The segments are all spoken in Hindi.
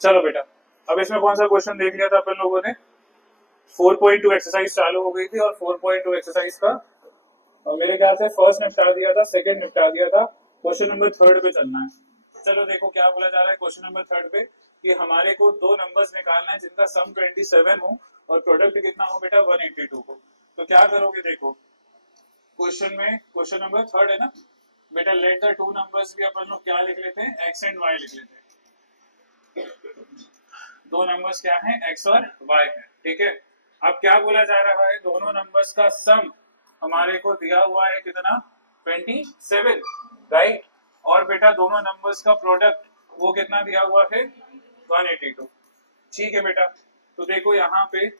चलो बेटा, अब इसमें कौन सा क्वेश्चन देख लिया था अपन लोगों ने? 4.2 एक्सरसाइज चालू हो गई थी और 4.2 एक्सरसाइज का और मेरे ख्याल से फर्स्ट निपटा दिया था, सेकंड निपटा दिया था, क्वेश्चन नंबर थर्ड पे चलना है। चलो देखो क्या बोला जा रहा है क्वेश्चन नंबर थर्ड पे कि हमारे को दो नंबर्स निकालना है जिनका सम 27 हो और प्रोडक्ट कितना हो बेटा 182 हो। तो क्या करोगे देखो, क्वेश्चन में क्वेश्चन नंबर थर्ड है ना बेटा, लेट द टू नंबर्स भी अपन लोग क्या लिख लेते हैं, एक्स एंड वाई लिख लेते हैं। दो नंबर्स क्या हैं, एक्स और वाई है, ठीक है। अब क्या बोला जा रहा है, दोनों नंबर्स का सम हमारे को दिया हुआ है कितना, 27, राइट। और बेटा दोनों नंबर्स का प्रोडक्ट वो कितना दिया हुआ है, 182, ठीक है बेटा। तो देखो यहाँ पे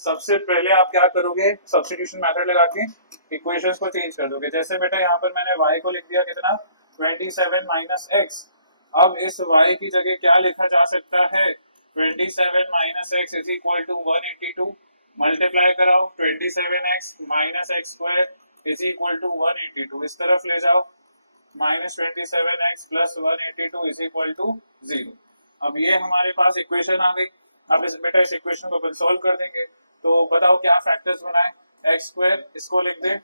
सबसे पहले आप क्या करोगे, सब्स्टिट्यूशन मेथड लगा के इक्वेशंस को चेंज कर दोगे। जैसे बेटा यहाँ पर मैंने y को लिख दिया कितना, 27 माइनस एक्स। अब इस y की जगह क्या लिखा जा सकता है, 27 minus x is equal to 182। Multiply कराओ, 27x minus x square is equal to 182, इस तरफ ले जाओ, minus 27x plus 182 is equal to 0। अब ये हमारे पास इक्वेशन आ गई। अब इस बेटा इस इक्वेशन को अपन सॉल्व कर देंगे। तो बताओ क्या फैक्टर्स बनाए, एक्स स्क्वायर इसको लिख दे,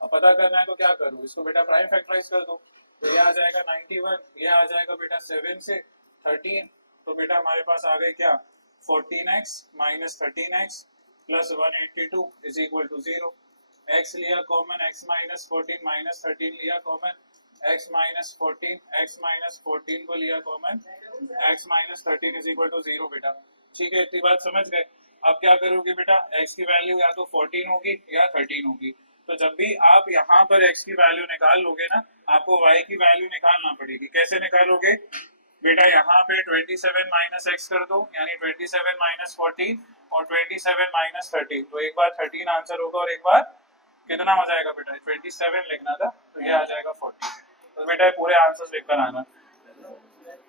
अब पता करना है तो क्या करूँ, इसको बेटा प्राइम फैक्टराइज कर दो। तो ये आ जाएगा 91, ये आ जाएगा बेटा 7 से 13। तो बेटा हमारे पास आ गए क्या, 14x minus 13x plus 182 is equal to 0। x लिया कॉमन, x माइनस 14 माइनस 13 लिया common, x minus 14, x minus 14 को लिया common, x minus 13 is equal to 0 बेटा, ठीक है। इतनी बात समझ गए। अब क्या करोगे बेटा, x की वैल्यू या तो 14 होगी या 13 होगी। तो जब भी आप यहाँ पर x की वैल्यू निकाल लोगे ना, आपको y की वैल्यू निकालना पड़ेगी। कैसे निकालोगे बेटा, यहाँ पे 27 माइनस एक्स कर दो, यानी 27 माइनस 14 और 27 माइनस 13। तो एक बार 13 आंसर होगा और एक बार कितना हो जाएगा बेटा, 27 लिखना था, तो ये आ जाएगा 40। तो बेटा पूरे आंसर्स लिखकर आना।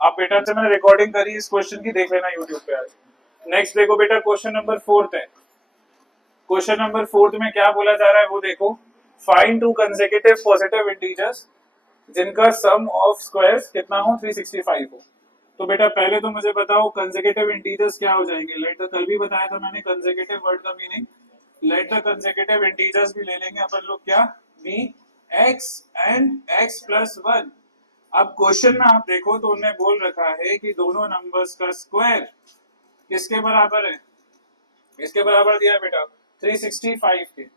अब बेटा से मैंने रिकॉर्डिंग करी इस क्वेश्चन की, देख लेना यूट्यूब पे आज। नेक्स्ट देखो बेटा, क्वेश्चन नंबर फोर्थ है। क्वेश्चन नंबर फोर्थ में क्या बोला जा रहा है वो देखो, find to consecutive positive integers जिनका सम ऑफ स्क्वायर्स कितना हो, 365 हो। तो बेटा पहले तो मुझे बताओ कंसेक्यूटिव इंटीजर्स क्या हो जाएंगे। लेट द, कल भी बताया था मैंने कंसेक्यूटिव वर्ड का meaning. Let the consecutive integers भी ले लेंगे अपन लोग, क्या, be x and x plus 1। अब क्वेश्चन में आप देखो तो उन्होंने बोल रखा है कि दोनों नंबर्स का स्क्वायर किसके बराबर है, इसके बराबर दिया है बेटा 365 के।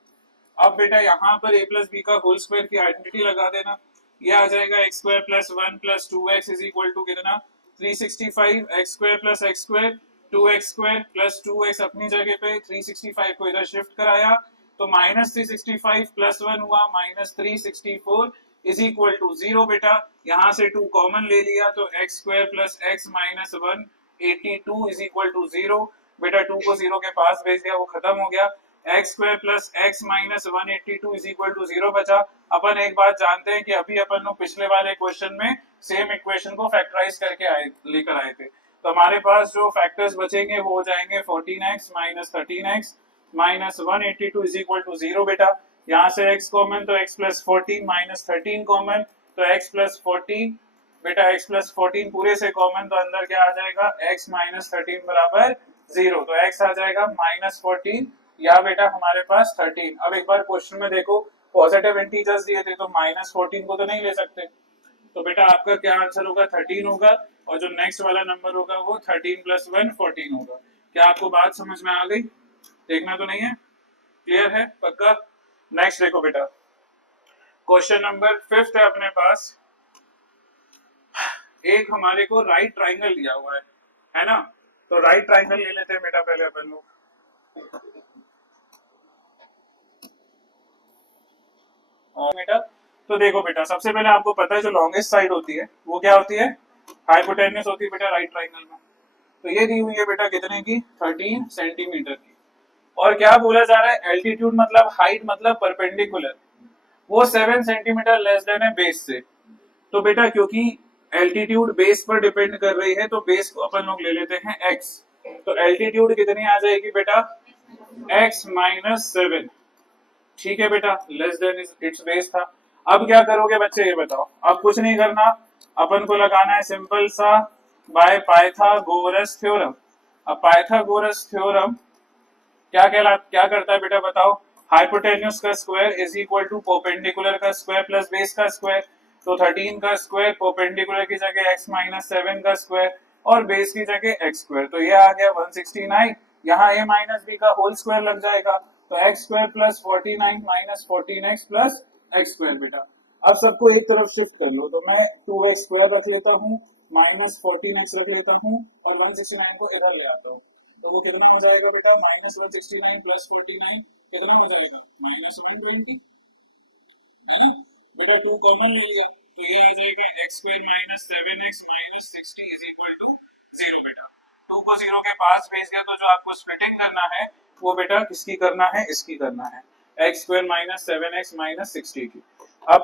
अब बेटा यहाँ पर a प्लस बी का होल स्क्वायर की आइडेंटिटी लगा देना, ये आ जाएगा x square plus 1 plus 2x is equal to कितना, 365। X square plus x square 2x square plus 2x अपनी जगह पे, 365 को इधर शिफ्ट कराया तो माइनस 365 प्लस 1 हुआ माइनस 364 इज इक्वल टू 0। बेटा यहाँ से 2 कॉमन ले लिया तो x square plus x minus 182 is equal to 0। बेटा 2 को 0 के पास भेज दिया, वो खत्म हो गया। X square plus x minus 182 is equal to 0 बचा। अपन एक बात जानते हैं कि अभी अपन लोग पिछले वाले क्वेश्चन में सेम इक्वेशन को फैक्टराइज करके लेकर आए थे। तो हमारे पास जो फैक्टर्स बचेंगे वो हो जाएंगे 14x minus 13x minus 182 is equal to 0। बेटा यहाँ से x कॉमन तो x प्लस 14 माइनस 13 कॉमन तो x प्लस 14। बेटा x प्लस 14 पूरे से कॉमन तो अंदर क्या आ जाएगा, x माइनस 13 बराबर 0। तो x आ जाएगा माइनस 14 या बेटा हमारे पास 13। अब एक बार क्वेश्चन में देखो पॉजिटिव इंटीजर्स दिए थे तो माइनस 14 को तो नहीं ले सकते, तो बेटा आपका क्या आंसर होगा, 13 होगा। और जो नेक्स्ट वाला नंबर होगा वो 13 प्लस 1 14 होगा। क्या आपको बात समझ में आ गई, देखना तो नहीं है, क्लियर है पक्का। नेक्स्ट देखो बेटा, क्वेश्चन नंबर 5 है अपने पास। एक हमारे को राइट ट्राइंगल दिया हुआ है ना। तो राइट ट्राइंगल ले लेते हैं बेटा पहले अपन लोग। बेटा तो देखो बेटा सबसे पहले आपको पता है जो लॉन्गेस्ट साइड होती है वो क्या होती है, हाइपोटेन्यूस होती है बेटा राइट ट्राइंगल में। तो ये दी हुई है बेटा कितने की, 13 सेंटीमीटर की। और क्या बोला जा रहा है, एल्टीट्यूड मतलब हाइट मतलब परपेंडिकुलर, वो 7 सेंटीमीटर लेस देन है बेस से। तो बेटा क्योंकि एल्टीट्यूड बेस पर डिपेंड कर रही है तो बेस को अपन लोग ले लेते हैं x। तो एल्टीट्यूड कितनी आ जाएगी बेटा, x माइनस 7, ठीक है बेटा, लेस देन इट्स बेस था। अब क्या करोगे बच्चे ये बताओ, अब कुछ नहीं करना, अपन को लगाना है सिंपल सा बाय पाइथागोरस थ्योरम। अब पाइथागोरस थ्योरम क्या करता है बेटा बताओ? हाइपोटेन्यूज का square is equal to perpendicular का स्क्वायर प्लस बेस का स्क्वायर। तो 13 का स्क्वायर परपेंडिकुलर की जगह x माइनस 7 का स्क्वायर और बेस की जगह x स्क्वायर, तो ये आ गया 169। यहाँ a माइनस b का होल स्क्वायर लग जाएगा, तो x square plus 49 minus 14x plus x square. बेटा अब सबको एक तरफ शिफ्ट कर लो, तो मैं 2x स्क्वायर रख लेता हूँ, माइनस 14x रख लेता हूँ और 169 को इधर ले आता हूँ। तो वो कितना हो जाएगा बेटा? माइनस 169 प्लस 49 कितना हो जाएगा? माइनस 120, है ना बेटा? 2 कॉमन ले लिया तो ये आ जाएगा x square minus 7x minus 60 is equal to 0। बेटा 2 को 0 के पास भेज दिया, तो जो आपको स्प्लिटिंग करना है वो बेटा किसकी करना है? इसकी करना है, x square minus 7x minus 60 की। अब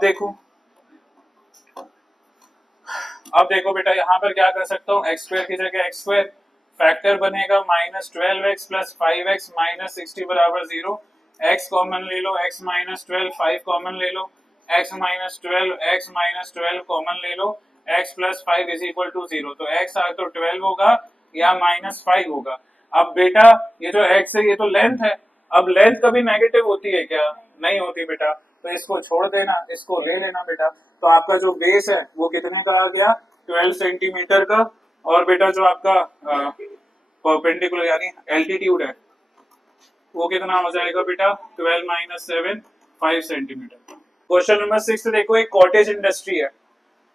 देखो बेटा यहाँ पर क्या कर सकता हूँ, एक्स स्क्वायर की जगह एक्स स्क्वायर, फैक्टर बनेगा minus 12x plus 5x minus 60 बराबर 0। x कॉमन ले लो, x माइनस 12, 5 कॉमन ले लो, x minus 12, x minus 12 common ले लो, x plus 5 is equal to 0। तो x आ तो 12 होगा या माइनस 5 होगा। अब बेटा ये जो x है ये तो लेंथ है, अब लेंथ कभी नेगेटिव होती है क्या? नहीं होती बेटा, तो इसको छोड़ देना, इसको ले लेना बेटा। तो आपका जो बेस है वो कितने का आ गया? 12 सेंटीमीटर का। और बेटा जो आपका परपेंडिकुलर यानी एल्टीट्यूड है वो कितना हो जाएगा बेटा? 12 माइनस 7, 5 सेंटीमीटर। क्वेश्चन नंबर 6 देखो, एक कॉटेज इंडस्ट्री है,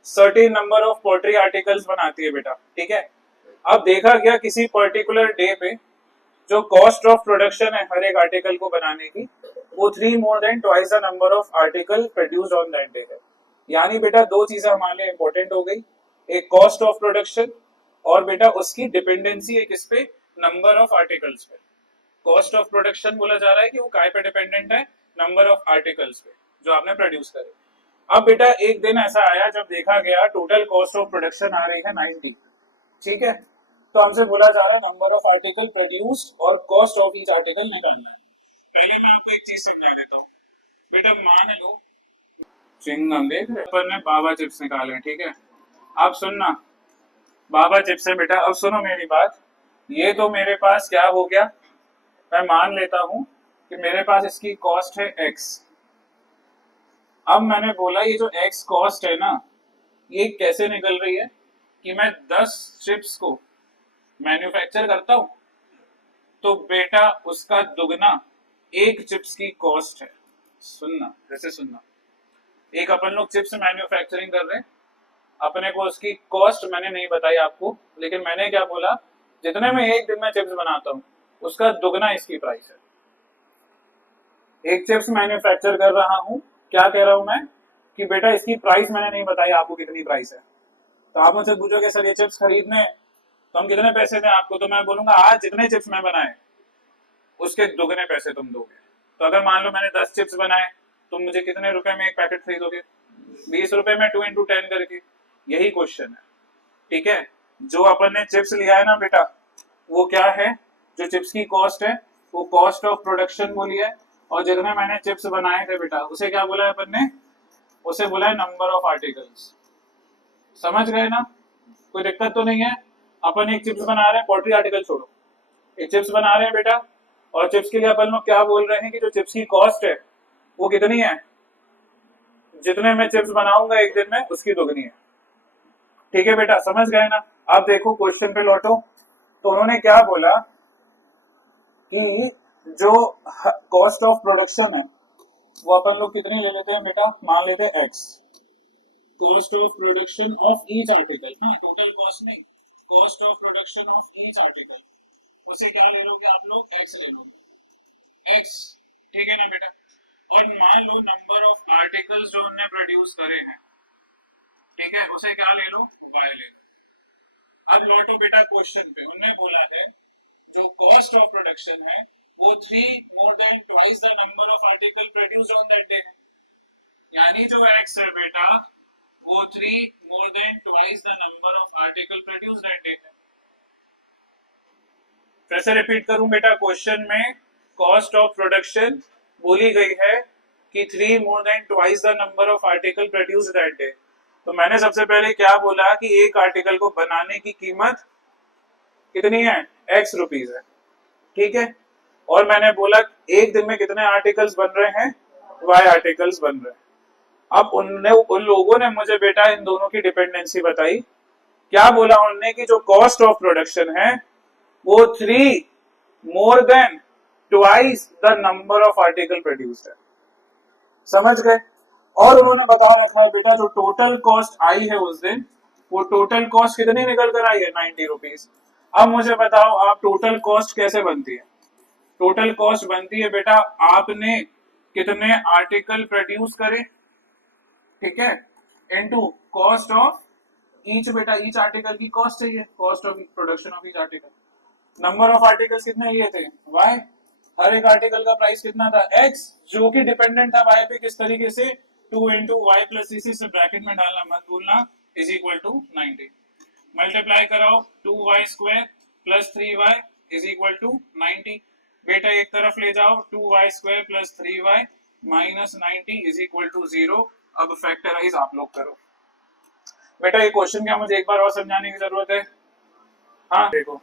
certain number of poultry articles बनाती है बेटा, ठीक है। अब देखा गया किसी पर्टिकुलर डे पे जो कॉस्ट ऑफ प्रोडक्शन है हर एक आर्टिकल को बनाने की, वो 3 more than twice the number of article produced on that day है। यानी बेटा दो चीजें हमारे लिए इंपॉर्टेंट हो गई, एक कॉस्ट ऑफ प्रोडक्शन और बेटा उसकी डिपेंडेंसी है किस पे? नंबर ऑफ आर्टिकल्स पे। कॉस्ट ऑफ प्रोडक्शन बोला जा रहा है कि वो काय पे डिपेंडेंट है? नंबर ऑफ आर्टिकल्स पे जो आपने प्रोड्यूस करे। अब बेटा एक दिन ऐसा आया जब देखा गया टोटल कॉस्ट ऑफ प्रोडक्शन आ रही है 90, ठीक है। तो हमसे बोला जा रहा है नंबर ऑफ आर्टिकल प्रोड्यूस्ड और कॉस्ट ऑफ ईच आर्टिकल निकालना है। पहले मैं आपको एक चीज समझा देता हूँ बेटा, मान लो चिंगम देख रहे अपन ने बाबा चिप्स निकाले, ठीक है। अब सुनना, बाबा चिप्स है बेटा, अब सुनो मेरी बात, ये तो मेरे पास क्या हो गया, मैं मान लेता हूं कि मेरे पास इसकी कॉस्ट है x। अब मैंने बोला ये जो x कॉस्ट है ना, ये कैसे निकल रही है कि मैं 10 चिप्स को मैन्युफैक्चर करता हूं तो बेटा उसका दुगना एक चिप्स की कॉस्ट है। सुनना, जैसे सुनना, एक अपन लोग चिप्स मैन्युफैक्चरिंग कर रहे हैं, अपने को उसकी कॉस्ट मैंने नहीं बताई आपको, लेकिन मैंने क्या बोला, जितने में एक दिन में चिप्स बनाता हूँ उसका दुगना इसकी प्राइस है। एक चिप्स मैन्युफैक्चर कर रहा हूँ, क्या कह रहा हूं मैं कि बेटा इसकी प्राइस मैंने नहीं बताई आपको कितनी प्राइस है। तो आप मुझसे पूछोगे सर ये चिप्स खरीदने तो हम कितने पैसे दें आपको, तो मैं बोलूंगा आज जितने चिप्स मैं बनाए उसके दुगने पैसे तुम दोगे। तो अगर मान लो मैंने 10 चिप्स बनाए तो मुझे कितने रुपए में एक पैकेट खरीदोगे? 20 रुपए में 2 into 10 करके। यही क्वेश्चन है, ठीक है। जो अपन ने चिप्स लिया है ना बेटा, वो क्या है, जो चिप्स की कॉस्ट है वो कॉस्ट ऑफ प्रोडक्शन बोली है, और जितने मैंने चिप्स बनाए थे बेटा उसे क्या बोला है अपन ने? उसे बोला है नंबर ऑफ आर्टिकल्स। समझ गए ना? कोई दिक्कत तो नहीं है? अपन एक चिप्स बना रहे हैं, पोल्ट्री आर्टिकल छोड़ो, एक चिप्स बना रहे हैं बेटा, और चिप्स के लिए अपन लोग क्या बोल रहे हैं कि जो चिप्स की कॉस्ट है वो कितनी है? जितने मैं चिप्स बनाऊंगा एक दिन में उसकी दोगुनी है, ठीक है बेटा, समझ गए ना? अब देखो क्वेश्चन पे लौटो, तो उन्होंने क्या बोला कि जो कॉस्ट ऑफ प्रोडक्शन है वो अपन लोग कितनी ले लेते हैं बेटा, मान लेते हैं x, cost of production of each article, हाँ टोटल कॉस्ट नहीं, cost of production of each article, उसे क्या ले लोगे आप लोग? x ले लोगे, x, ठीक है ना बेटा। और मान लो नंबर ऑफ आर्टिकल्स जो उन्होंने प्रोड्यूस करे हैं, ठीक है, उसे क्या ले लो? y ले लो। अब लौटो बेटा क्वेश्चन पे, उन्होंने बोला है जो कॉस्ट ऑफ प्रोडक्शन है वो 3 more than twice the number of article produced on that day है। यानी जो x है बेटा वो 3 more than twice the number of article produced that day है। फिर से रिपीट करूं बेटा, क्वेश्चन में कॉस्ट ऑफ प्रोडक्शन बोली गई है कि 3 more than twice the number of article produced that day. तो मैंने सबसे पहले क्या बोला कि एक आर्टिकल को बनाने की कीमत कितनी है, x रुपीज है, ठीक है। और मैंने बोला एक दिन में कितने आर्टिकल्स बन रहे हैं, y आर्टिकल्स बन रहे हैं। अब उन लोगों ने मुझे बेटा इन दोनों की डिपेंडेंसी बताई। क्या बोला उन्होंने कि जो कॉस्ट ऑफ प्रोडक्शन है वो 3 more than twice the number of article produced है। समझ गए। और उन्होंने बता रखा है बेटा जो टोटल कॉस्ट आई है उस दिन, वो टोटल कॉस्ट कितनी निकल कर आई है, 90 रुपीज। अब मुझे बताओ आप टोटल कॉस्ट कैसे बनती है। टोटल कॉस्ट बनती है बेटा आपने कितने आर्टिकल प्रोड्यूस करे, ठीक है, इनटू कॉस्ट ऑफ ईच। बेटा ईच आर्टिकल की कॉस्ट चाहिए, cost of production of each article. Number of articles कितने लिए थे, y। हर एक आर्टिकल का प्राइस कितना था, x, जो कि डिपेंडेंट था y पे। किस तरीके से, 2 इंटू वाई प्लस से ब्रैकेट में डालना मत भूलना, इज इक्वल टू 90। मल्टीप्लाई कराओ 2y square plus 3y is equal to 90। बेटा एक तरफ ले जाओ, 2y square plus 3y minus 90 is equal to 0। अब फैक्टराइज आप लोग करो। बेटा ये क्वेश्चन क्या मुझे एक बार और समझाने की जरूरत है। हाँ देखो